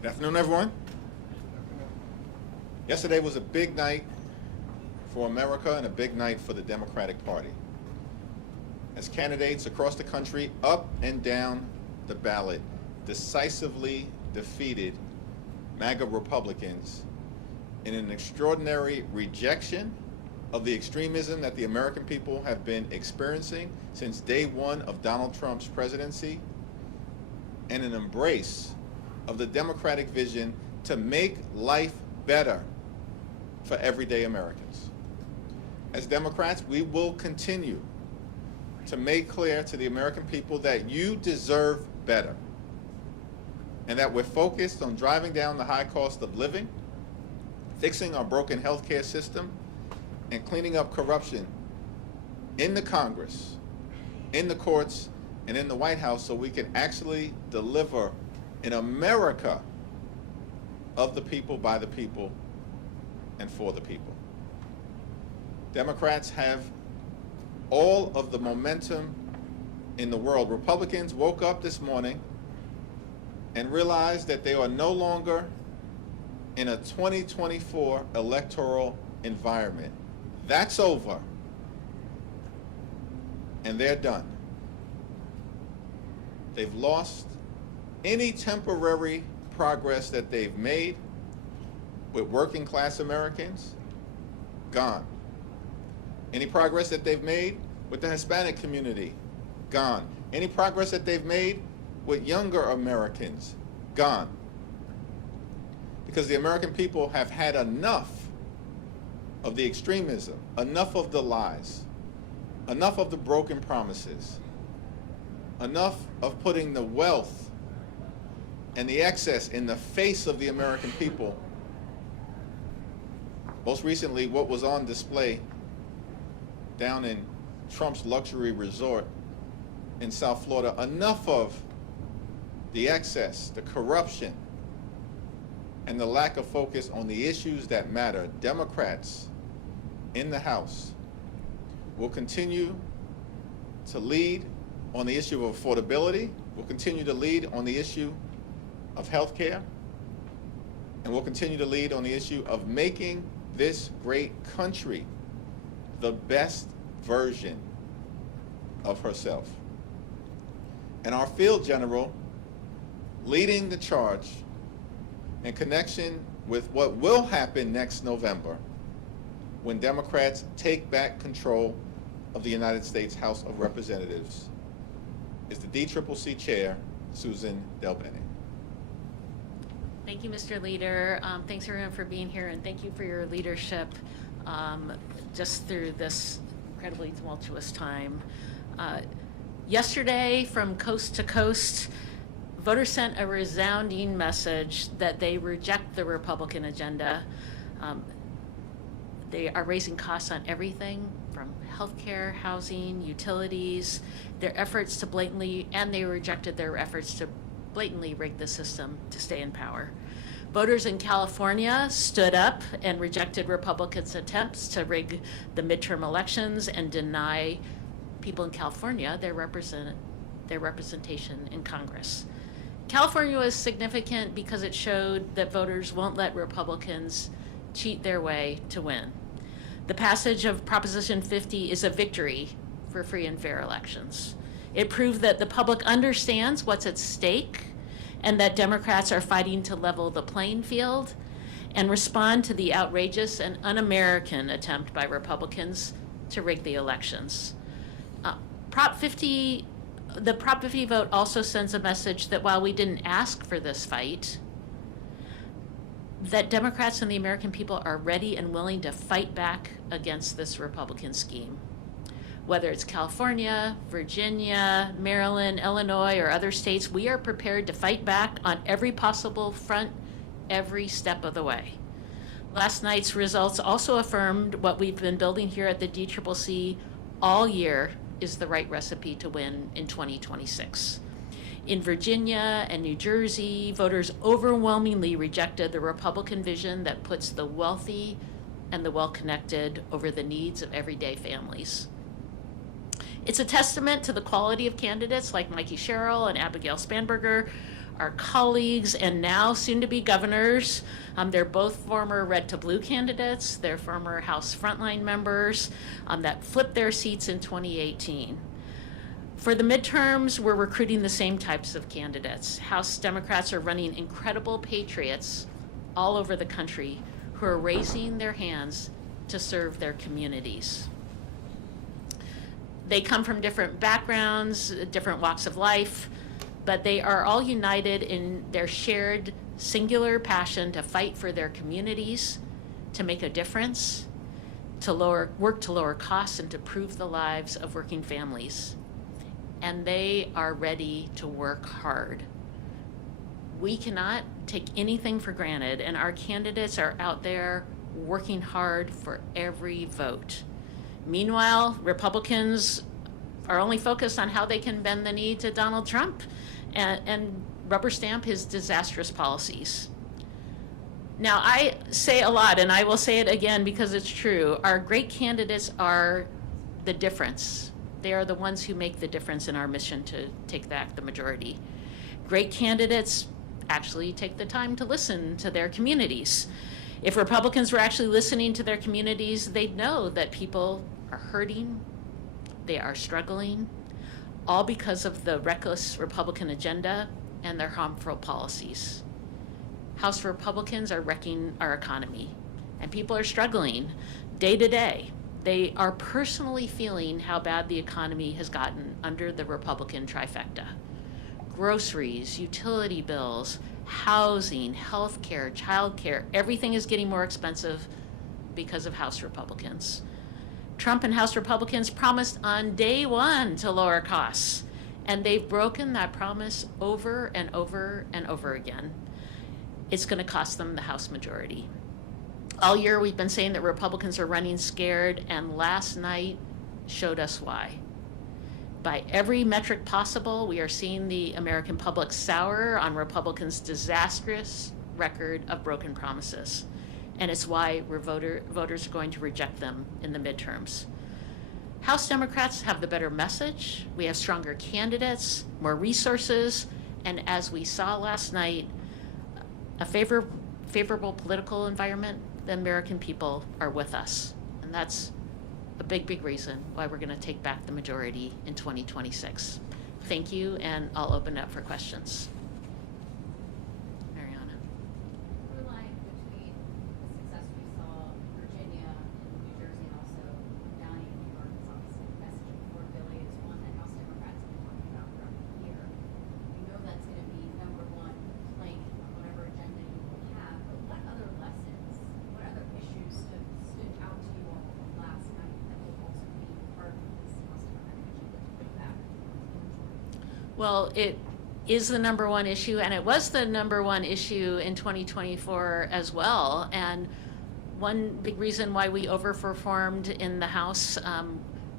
Good afternoon, everyone. Yesterday was a big night for America and a big night for the Democratic Party. As candidates across the country, up and down the ballot, decisively defeated MAGA Republicans in an extraordinary rejection of the extremism that the American people have been experiencing since day one of Donald Trump's presidency, and an embrace of the Democratic vision to make life better for everyday Americans. As Democrats, we will continue to make clear to the American people that you deserve better, and that we're focused on driving down the high cost of living, fixing our broken healthcare system, and cleaning up corruption in the Congress, in the courts, and in the White House, so we can actually deliver an America of the people, by the people, and for the people. Democrats have all of the momentum in the world. Republicans woke up this morning and realized that they are no longer in a 2024 electoral environment. That's over, and they're done. They've lost any temporary progress that they've made with working class Americans, gone. Any progress that they've made with the Hispanic community, gone. Any progress that they've made with younger Americans, gone. Because the American people have had enough of the extremism, enough of the lies, enough of the broken promises, enough of putting the wealth and the excess in the face of the American people. Most recently, what was on display down in Trump's luxury resort in South Florida, enough of the excess, the corruption, and the lack of focus on the issues that matter. Democrats in the House will continue to lead on the issue of affordability, will continue to lead on the issue of health care, and will continue to lead on the issue of making this great country the best version of herself. And our field general leading the charge in connection with what will happen next November when Democrats take back control of the United States House of Representatives is the DCCC Chair, Suzan DelBene. Thank you, Mr. Leader. Thanks everyone for being here, and thank you for your leadership just through this incredibly tumultuous time. Yesterday, from coast to coast, voters sent a resounding message that they reject the Republican agenda. They are raising costs on everything from healthcare, housing, utilities, their efforts to they rejected their efforts to blatantly rig the system to stay in power. Voters in California stood up and rejected Republicans' attempts to rig the midterm elections and deny people in California their representation in Congress. California was significant because it showed that voters won't let Republicans cheat their way to win. The passage of Proposition 50 is a victory for free and fair elections. It proved that the public understands what's at stake and that Democrats are fighting to level the playing field and respond to the outrageous and un-American attempt by Republicans to rig the elections. The Prop 50 vote also sends a message that while we didn't ask for this fight, that Democrats and the American people are ready and willing to fight back against this Republican scheme. Whether it's California, Virginia, Maryland, Illinois, or other states, we are prepared to fight back on every possible front, every step of the way. Last night's results also affirmed what we've been building here at the DCCC all year is the right recipe to win in 2026. In Virginia and New Jersey, voters overwhelmingly rejected the Republican vision that puts the wealthy and the well-connected over the needs of everyday families. It's a testament to the quality of candidates like Mikey Sherrill and Abigail Spanberger. our colleagues and now soon-to-be governors. They're both former red to blue candidates. They're former House frontline members that flipped their seats in 2018. For the midterms, we're recruiting the same types of candidates. House Democrats are running incredible patriots all over the country who are raising their hands to serve their communities. They come from different backgrounds, different walks of life, but they are all united in their shared singular passion to fight for their communities, to make a difference, to work to lower costs and to improve the lives of working families. And they are ready to work hard. We cannot take anything for granted, and our candidates are out there working hard for every vote. Meanwhile, Republicans are only focused on how they can bend the knee to Donald Trump and rubber stamp his disastrous policies. Now, I say a lot, and I will say it again because it's true. Our great candidates are the difference. They are the ones who make the difference in our mission to take back the majority. Great candidates actually take the time to listen to their communities. If Republicans were actually listening to their communities, they'd know that people are hurting, they are struggling, all because of the reckless Republican agenda and their harmful policies. House Republicans are wrecking our economy, and people are struggling day to day. They are personally feeling how bad the economy has gotten under the Republican trifecta. Groceries, utility bills, housing, healthcare, childcare, everything is getting more expensive because of House Republicans. Trump and House Republicans promised on day one to lower costs, and they've broken that promise over and over and over again. It's going to cost them the House majority. All year we've been saying that Republicans are running scared, and last night showed us why. By every metric possible, we are seeing the American public sour on Republicans' disastrous record of broken promises. And it's why voters are going to reject them in the midterms. House Democrats have the better message. We have stronger candidates, more resources, and as we saw last night, a favorable political environment. The American people are with us. And that's a big, big reason why we're going to take back the majority in 2026. Thank you, and I'll open it up for questions. Mariana. Through line between the success we saw in Virginia and New Jersey and also down in New York is obviously the message of affordability is one that House Democrats have been talking about throughout the year. We know that's going to be number one plank on whatever agenda you will have, but what other lessons, what other issues stood out to you all from last night that will also be part of this House Democratic agenda to bring back? Well, it is the number one issue, and it was the number one issue in 2024 as well. And one big reason why we overperformed in the House,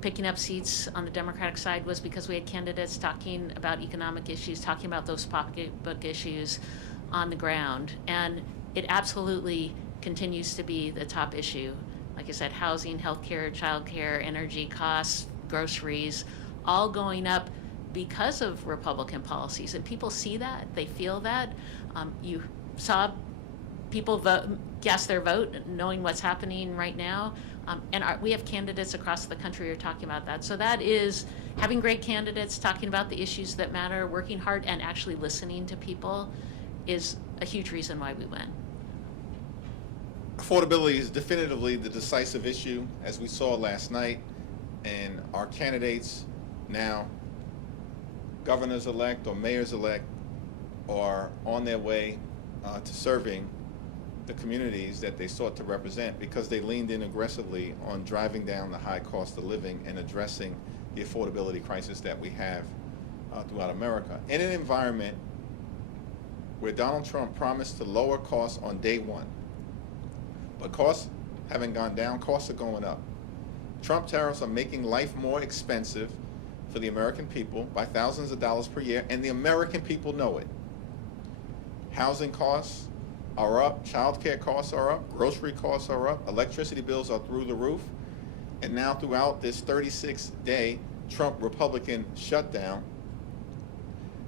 picking up seats on the Democratic side, was because we had candidates talking about economic issues, talking about those pocketbook issues on the ground. And it absolutely continues to be the top issue. Like I said, housing, healthcare, childcare, energy costs, groceries, all going up because of Republican policies. And people see that, they feel that. You saw people cast their vote knowing what's happening right now. We have candidates across the country who are talking about that. So that is having great candidates talking about the issues that matter, working hard, and actually listening to people is a huge reason why we win. Affordability is definitively the decisive issue, as we saw last night, and our candidates now, governors-elect or mayors-elect, are on their way to serving the communities that they sought to represent, because they leaned in aggressively on driving down the high cost of living and addressing the affordability crisis that we have throughout America. In an environment where Donald Trump promised to lower costs on day one, but costs haven't gone down, costs are going up. Trump tariffs are making life more expensive for the American people by thousands of dollars per year, and the American people know it. Housing costs are up, child care costs are up, grocery costs are up, electricity bills are through the roof, and now throughout this 36-day Trump Republican shutdown,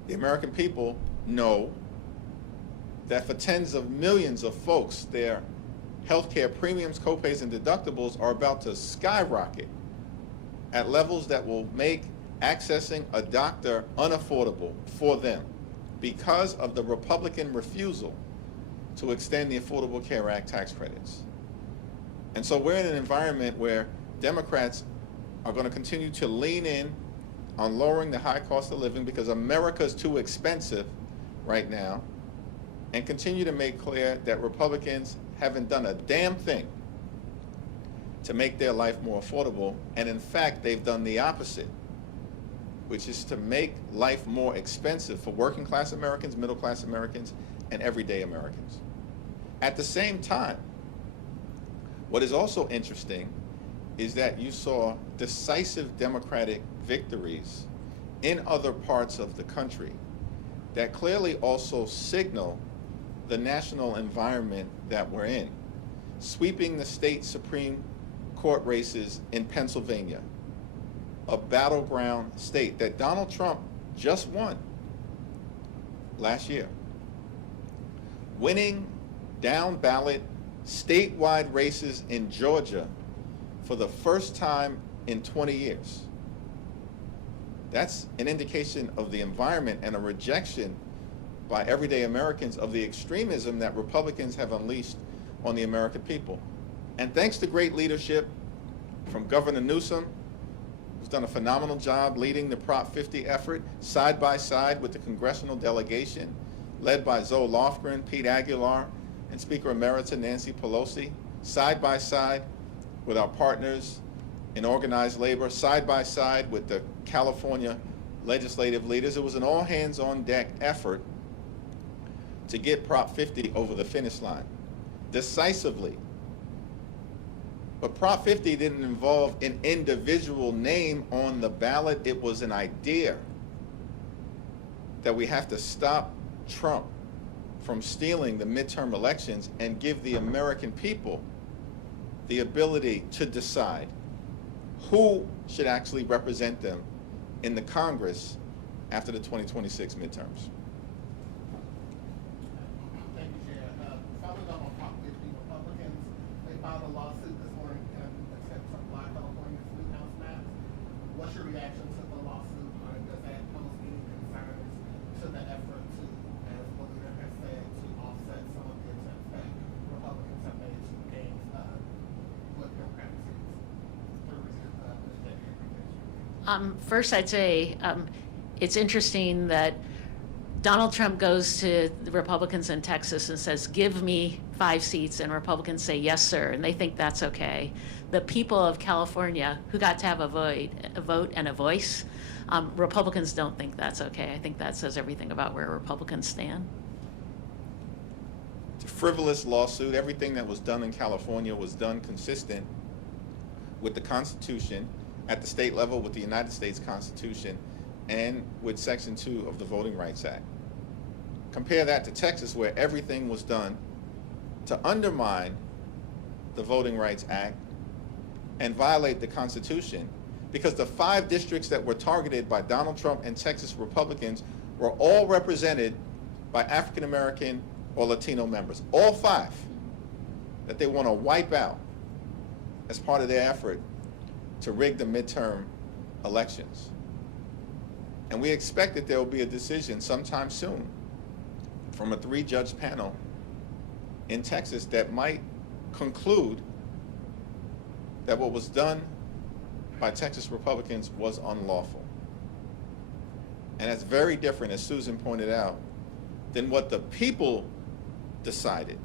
the American people know that for tens of millions of folks, their healthcare premiums, copays, and deductibles are about to skyrocket at levels that will make accessing a doctor unaffordable for them because of the Republican refusal to extend the Affordable Care Act tax credits. And so we're in an environment where Democrats are going to continue to lean in on lowering the high cost of living because America is too expensive right now, and continue to make clear that Republicans haven't done a damn thing to make their life more affordable, and in fact, they've done the opposite, which is to make life more expensive for working class Americans, middle class Americans, and everyday Americans. At the same time, what is also interesting is that you saw decisive Democratic victories in other parts of the country that clearly also signal the national environment that we're in. Sweeping the state Supreme Court races in Pennsylvania, a battleground state that Donald Trump just won last year. Winning down ballot statewide races in Georgia for the first time in 20 years. That's an indication of the environment and a rejection by everyday Americans of the extremism that Republicans have unleashed on the American people. And thanks to great leadership from Governor Newsom, who's done a phenomenal job leading the Prop 50 effort side by side with the congressional delegation led by Zoe Lofgren, Pete Aguilar, and Speaker Emerita Nancy Pelosi, side by side with our partners in organized labor, side by side with the California legislative leaders. It was an all-hands-on-deck effort to get Prop 50 over the finish line decisively. But Prop 50 didn't involve an individual name on the ballot. It was an idea that we have to stop Trump from stealing the midterm elections and give the American people the ability to decide who should actually represent them in the Congress after the 2026 midterms. Thank you, Chair. Following up on Prop 50, Republicans, they filed a lawsuit this morning in an attempt to block California's greenhouse maps. What's your reaction to the lawsuit? Does that pose any concerns to the effort to, as the leader has said, to offset some of the attempts that Republicans have made to gain what Democratic seats through this decade? First, I'd say it's interesting that Donald Trump goes to the Republicans in Texas and says, give me 5 seats, and Republicans say, yes, sir, and they think that's okay. The people of California, who got to have a vote and a voice, Republicans don't think that's okay. I think that says everything about where Republicans stand. It's a frivolous lawsuit. Everything that was done in California was done consistent with the Constitution at the state level, with the United States Constitution, and with Section 2 of the Voting Rights Act. Compare that to Texas, where everything was done to undermine the Voting Rights Act and violate the Constitution, because the 5 districts that were targeted by Donald Trump and Texas Republicans were all represented by African American or Latino members. All 5 that they want to wipe out as part of their effort to rig the midterm elections. And we expect that there will be a decision sometime soon from a 3-judge panel in Texas that might conclude that what was done by Texas Republicans was unlawful. And that's very different, as Susan pointed out, than what the people decided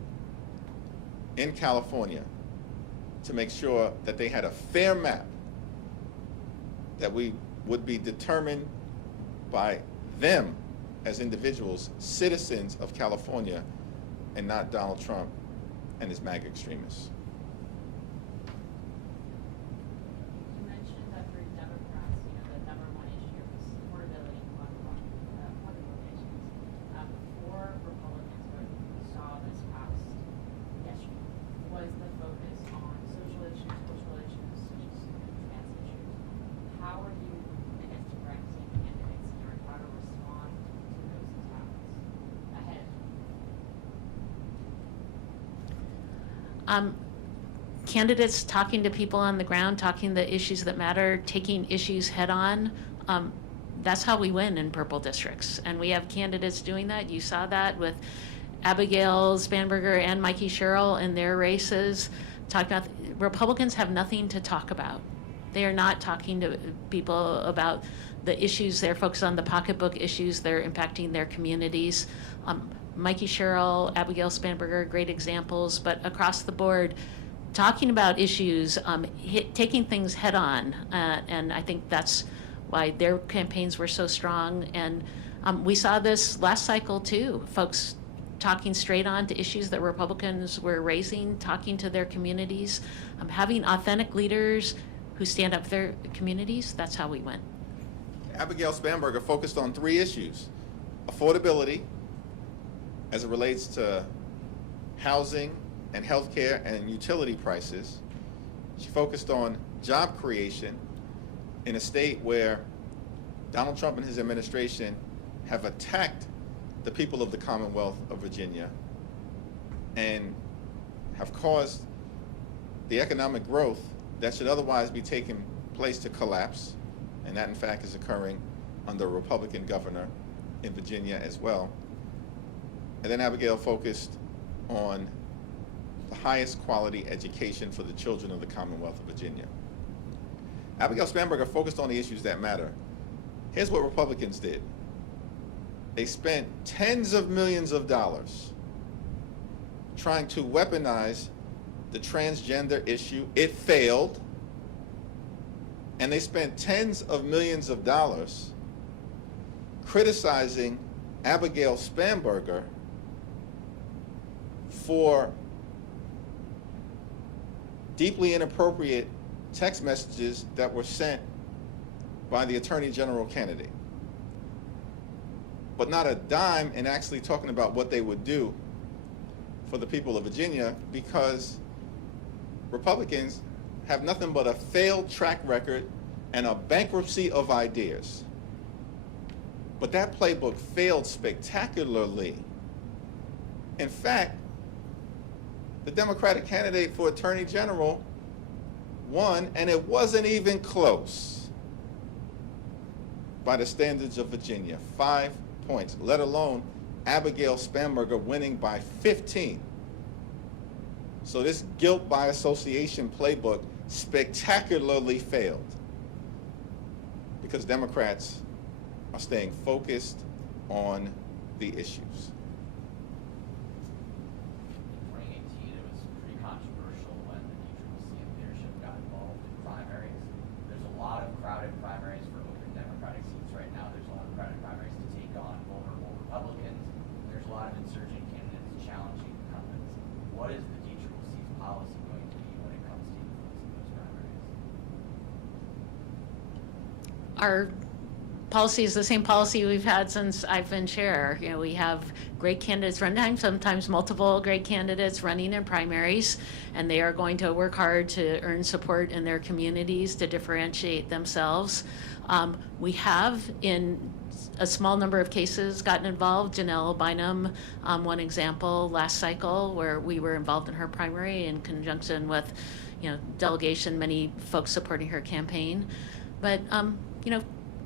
in California to make sure that they had a fair map that we would be determined by them as individuals, citizens of California, and not Donald Trump and his MAGA extremists. You mentioned that for Democrats, the number one issue is affordability and Pocketbook issues. For Republicans, what we saw this past yesterday was the focus on social issues, cultural issues, such as trans issues. How are you, I guess, directing candidates here, how to respond to those attacks? Candidates talking to people on the ground, talking the issues that matter, taking issues head on. That's how we win in purple districts. And we have candidates doing that. You saw that with Abigail Spanberger and Mikey Sherrill in their races. Talking about Republicans have nothing to talk about. They are not talking to people about the issues. They're focused on the pocketbook issues that are impacting their communities. Mikey Sherrill, Abigail Spanberger, great examples, but across the board, talking about issues, taking things head on, and I think that's why their campaigns were so strong. And we saw this last cycle too, folks talking straight on to issues that Republicans were raising, talking to their communities, having authentic leaders who stand up for their communities. That's how we win. Abigail Spanberger focused on 3 issues: affordability, as it relates to housing and healthcare and utility prices. She focused on job creation in a state where Donald Trump and his administration have attacked the people of the Commonwealth of Virginia and have caused the economic growth that should otherwise be taking place to collapse, and that in fact is occurring under a Republican governor in Virginia as well. And then Abigail focused on the highest quality education for the children of the Commonwealth of Virginia. Abigail Spanberger focused on the issues that matter. Here's what Republicans did. They spent tens of millions of dollars trying to weaponize the transgender issue. It failed. And they spent tens of millions of dollars criticizing Abigail Spanberger for deeply inappropriate text messages that were sent by the Attorney General candidate, but not a dime in actually talking about what they would do for the people of Virginia, because Republicans have nothing but a failed track record and a bankruptcy of ideas. But that playbook failed spectacularly. In fact, the Democratic candidate for Attorney General won, and it wasn't even close by the standards of Virginia. 5 points, let alone Abigail Spanberger winning by 15. So this guilt by association playbook spectacularly failed because Democrats are staying focused on the issues. 2018, it was pretty controversial when the DCCC leadership got involved in primaries. There's a lot of crowded primaries for open Democratic seats right now. There's a lot of crowded primaries to take on vulnerable Republicans. There's a lot of insurgent candidates challenging incumbents. What is the DCCC's policy going to be when it comes to influencing those primaries? Our policy is the same policy we've had since I've been chair. You know, we have great candidates running, sometimes multiple great candidates running in primaries, and they are going to work hard to earn support in their communities to differentiate themselves. We have, in a small number of cases, gotten involved. Janelle Bynum, one example last cycle, where we were involved in her primary in conjunction with, delegation, many folks supporting her campaign. But,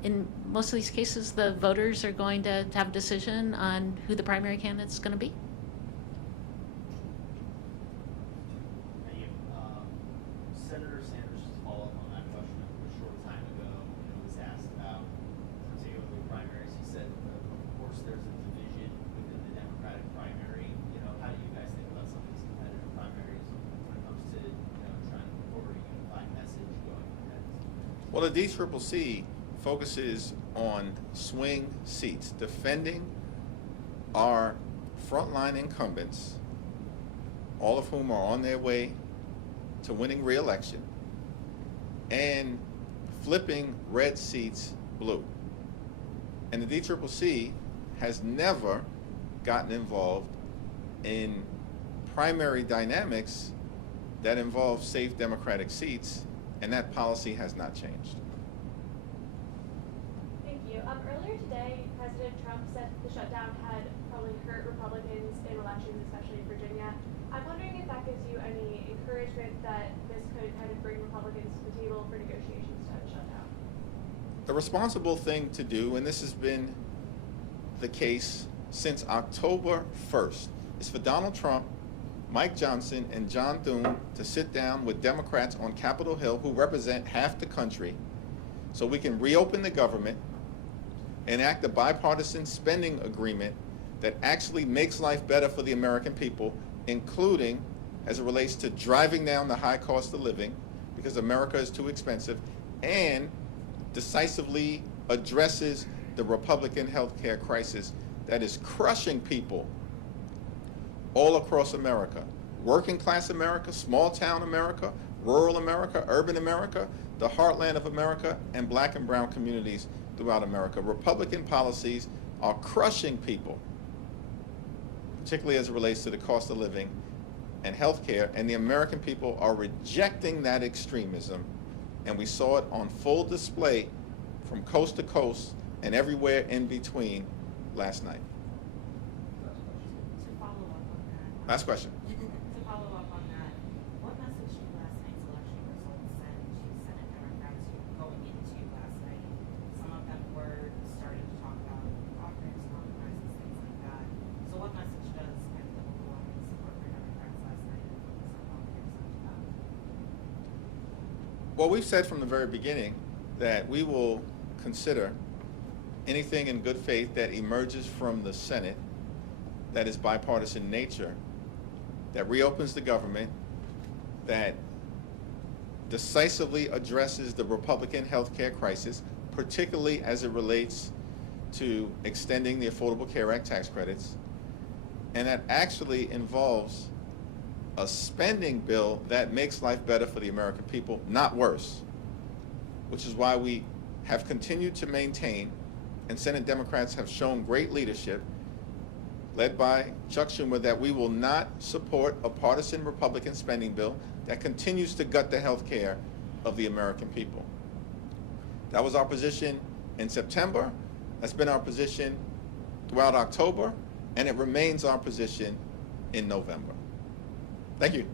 in most of these cases, the voters are going to have a decision on who the primary candidate's going to be. Senator Sanders, just to follow up on that question, a short time ago, was asked about particularly primaries. He said, of course, there's a division within the Democratic primary. How do you guys think about some of these competitive primaries when it comes to trying to put forward a unified message going ahead? Well, the DCCC focuses on swing seats, defending our frontline incumbents, all of whom are on their way to winning re-election, and flipping red seats blue. And the DCCC has never gotten involved in primary dynamics that involve safe Democratic seats, and that policy has not changed. Earlier today, President Trump said the shutdown had probably hurt Republicans in elections, especially in Virginia. I'm wondering if that gives you any encouragement that this could kind of bring Republicans to the table for negotiations to have shut down. The responsible thing to do, and this has been the case since October 1st, is for Donald Trump, Mike Johnson, and John Thune to sit down with Democrats on Capitol Hill who represent half the country so we can reopen the government, enact a bipartisan spending agreement that actually makes life better for the American people, including as it relates to driving down the high cost of living because America is too expensive, and decisively addresses the Republican health care crisis that is crushing people all across America. Working class America, small town America, rural America, urban America, the heartland of America, and black and brown communities throughout America. Republican policies are crushing people, particularly as it relates to the cost of living and health care, and the American people are rejecting that extremism, and we saw it on full display from coast to coast and everywhere in between last night. To follow up on that. Last question. To follow up on that, what message do last night's election results send to Senate Democrats who were going into last night? Some of them were starting to talk about progress, compromises, things like that. So what message does kind of the overwhelming support for Democrats last night and focus on healthcare send to them? Well, we've said from the very beginning that we will consider anything in good faith that emerges from the Senate that is bipartisan nature, that reopens the government, that decisively addresses the Republican health care crisis, particularly as it relates to extending the Affordable Care Act tax credits, and that actually involves a spending bill that makes life better for the American people, not worse, which is why we have continued to maintain, and Senate Democrats have shown great leadership, led by Chuck Schumer, that we will not support a partisan Republican spending bill that continues to gut the health care of the American people. That was our position in September, that's been our position throughout October, and it remains our position in November. Thank you.